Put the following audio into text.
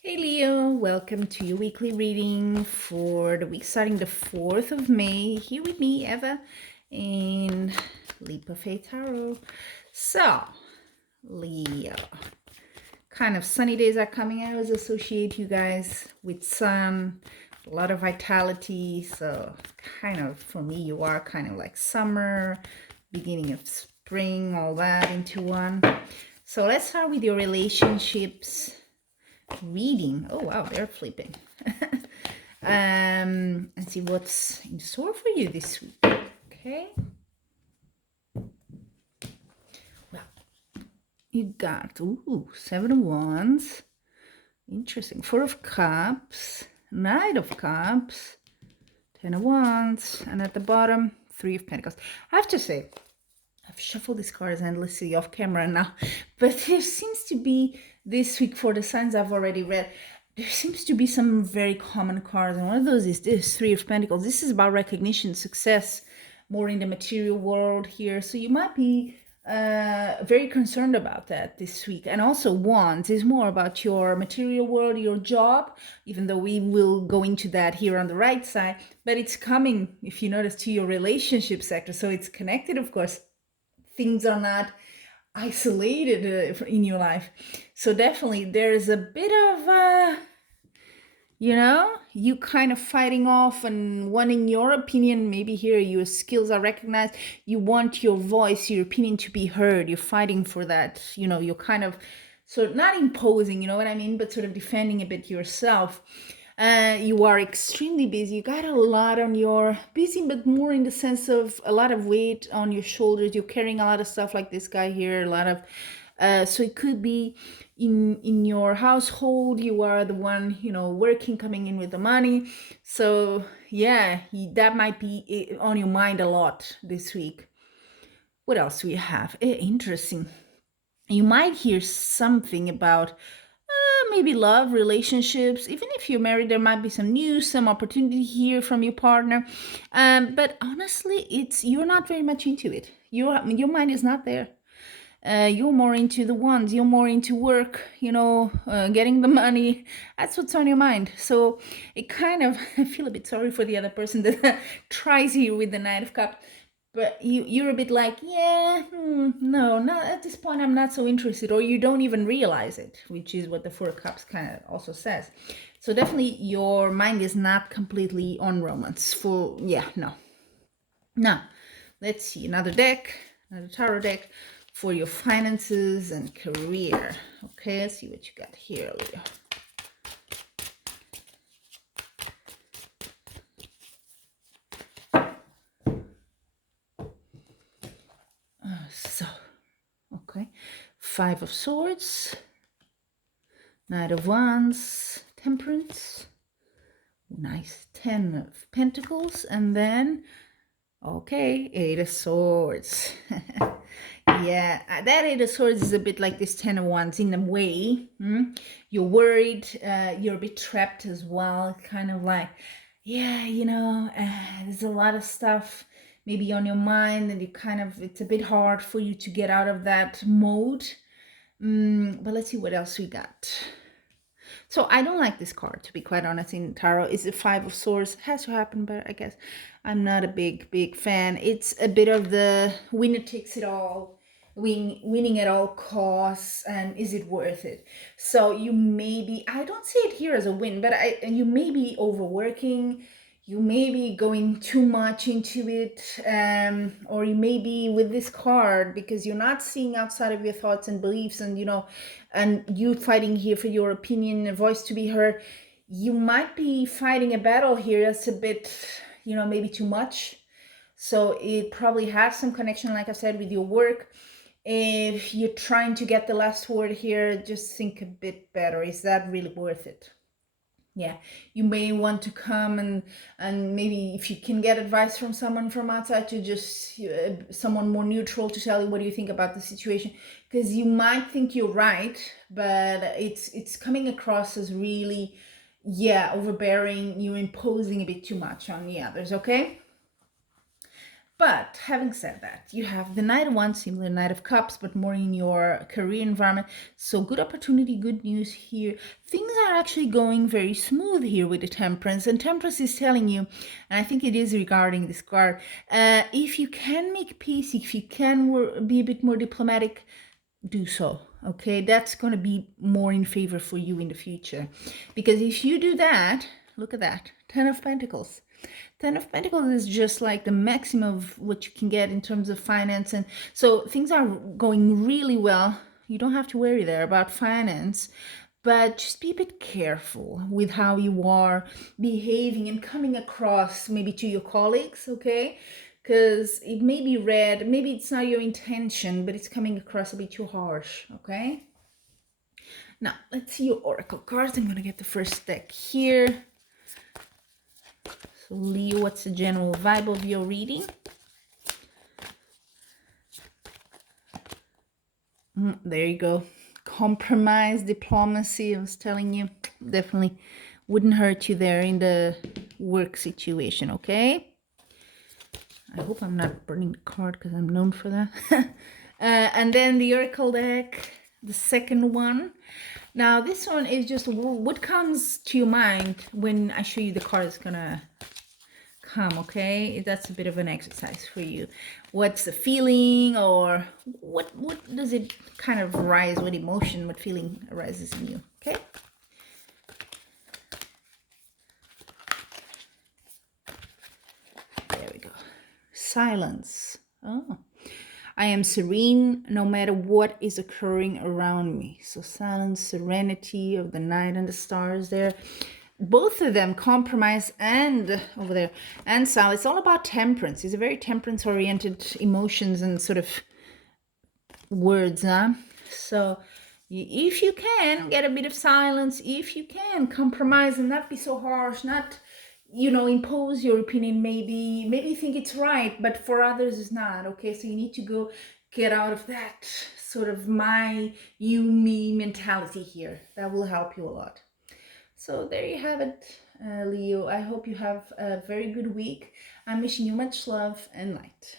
Hey Leo, welcome to your weekly reading for the week starting the 4th of May. Here with me, Eva, and Leap of Faith Tarot. So, Leo, kind of sunny days are coming. I always associate you guys with sun, a lot of vitality. So, kind of for me, you are kind of like summer, beginning of spring, all that into one. So, let's start with your relationships reading. Oh wow, they're flipping. And see what's in store for you this week. Okay. Well, you got 7 of Wands. Interesting. 4 of Cups, Knight of Cups, 10 of Wands, and at the bottom, 3 of Pentacles. I have to say, I've shuffled these cards endlessly off camera now, but there seems to be this week, for the signs I've already read, there seems to be some very common cards, and one of those is this 3 of Pentacles. This is about recognition, success, more in the material world here. So you might be very concerned about that this week. And also Wands is more about your material world, your job, even though we will go into that here on the right side, but it's coming, if you notice, to your relationship sector. So it's connected, of course. Things are not isolated in your life. So definitely there's a bit of you kind of fighting off and wanting your opinion. Maybe here your skills are recognized. You want your voice, your opinion to be heard. You're fighting for that. You're kind of sort of not imposing, you know what I mean, but sort of defending a bit yourself. You are extremely busy. You got a lot on your busy, but more in the sense of a lot of weight on your shoulders. You're carrying a lot of stuff like this guy here, a lot of so it could be in your household. You are the one, working, coming in with the money. So yeah, that might be on your mind a lot this week. What else do we have? Interesting. You might hear something about maybe love, relationships. Even if you're married, there might be some news, some opportunity here from your partner. But honestly, you're not very much into it. Your mind is not there. You're more into the ones. You're more into work. Getting the money. That's what's on your mind. So it kind of I feel a bit sorry for the other person that tries here with the Knight of Cups. But you're a bit like, yeah, no, not at this point. I'm not so interested, or you don't even realize it, which is what the 4 of Cups kind of also says. So definitely your mind is not completely on romance. No. Now, let's see another tarot deck for your finances and career. Okay, let's see what you got here, Leo. Okay, 5 of Swords, Knight of Wands, Temperance, nice 10 of Pentacles, and then, okay, 8 of Swords. Yeah, that 8 of Swords is a bit like this 10 of Wands in a way. You're worried, you're a bit trapped as well, kind of like, yeah, there's a lot of stuff maybe on your mind, and it's a bit hard for you to get out of that mode. But let's see what else we got. So I don't like this card, to be quite honest, in tarot. It's a 5 of Swords. It has to happen, but I guess I'm not a big fan. It's a bit of the winner takes it all, winning at all costs, and is it worth it? So you may be, I don't see it here as a win, but you may be overworking. You may be going too much into it, or you may be with this card because you're not seeing outside of your thoughts and beliefs, and you fighting here for your opinion, a voice to be heard. You might be fighting a battle here that's a bit, maybe too much. So it probably has some connection, like I said, with your work. If you're trying to get the last word here, just think a bit better. Is that really worth it? Yeah, you may want to come and maybe if you can get advice from someone from outside, to just someone more neutral to tell you what do you think about the situation, because you might think you're right, but it's coming across as really, overbearing. You're imposing a bit too much on the others. Okay, But having said that, you have the Knight of Wands, similar Knight of Cups, but more in your career environment. So good opportunity, good news here. Things are actually going very smooth here with the Temperance. And Temperance is telling you, and I think it is regarding this card, if you can make peace, if you can be a bit more diplomatic, do so. Okay, that's going to be more in favor for you in the future. Because if you do that, look at that, 10 of Pentacles. 10 of Pentacles is just like the maximum of what you can get in terms of finance. And so things are going really well. You don't have to worry there about finance, but just be a bit careful with how you are behaving and coming across maybe to your colleagues, okay? Because it may be read, maybe it's not your intention, but it's coming across a bit too harsh, okay? Now, let's see your oracle cards. I'm going to get the first deck here. So Leo, what's the general vibe of your reading? There you go. Compromise, diplomacy. I was telling you, definitely wouldn't hurt you there in the work situation, okay? I hope I'm not burning the card because I'm known for that. And then the oracle deck, the second one. Now, this one is just what comes to your mind when I show you the card is gonna come, okay? That's a bit of an exercise for you. What's the feeling, or what does it kind of rise, what emotion, what feeling arises in you, okay? There we go. Silence. Oh, I am serene no matter what is occurring around me. So silence, serenity of the night and the stars there. Both of them, compromise and over there, and Sal, it's all about temperance. It's a very temperance oriented emotions and sort of words, huh? So if you can get a bit of silence, if you can compromise and not be so harsh, not, you know, impose your opinion, maybe think it's right, but for others it's not, okay? So you need to go get out of that sort of my, you, me mentality here. That will help you a lot. So there you have it, Leo. I hope you have a very good week. I'm wishing you much love and light.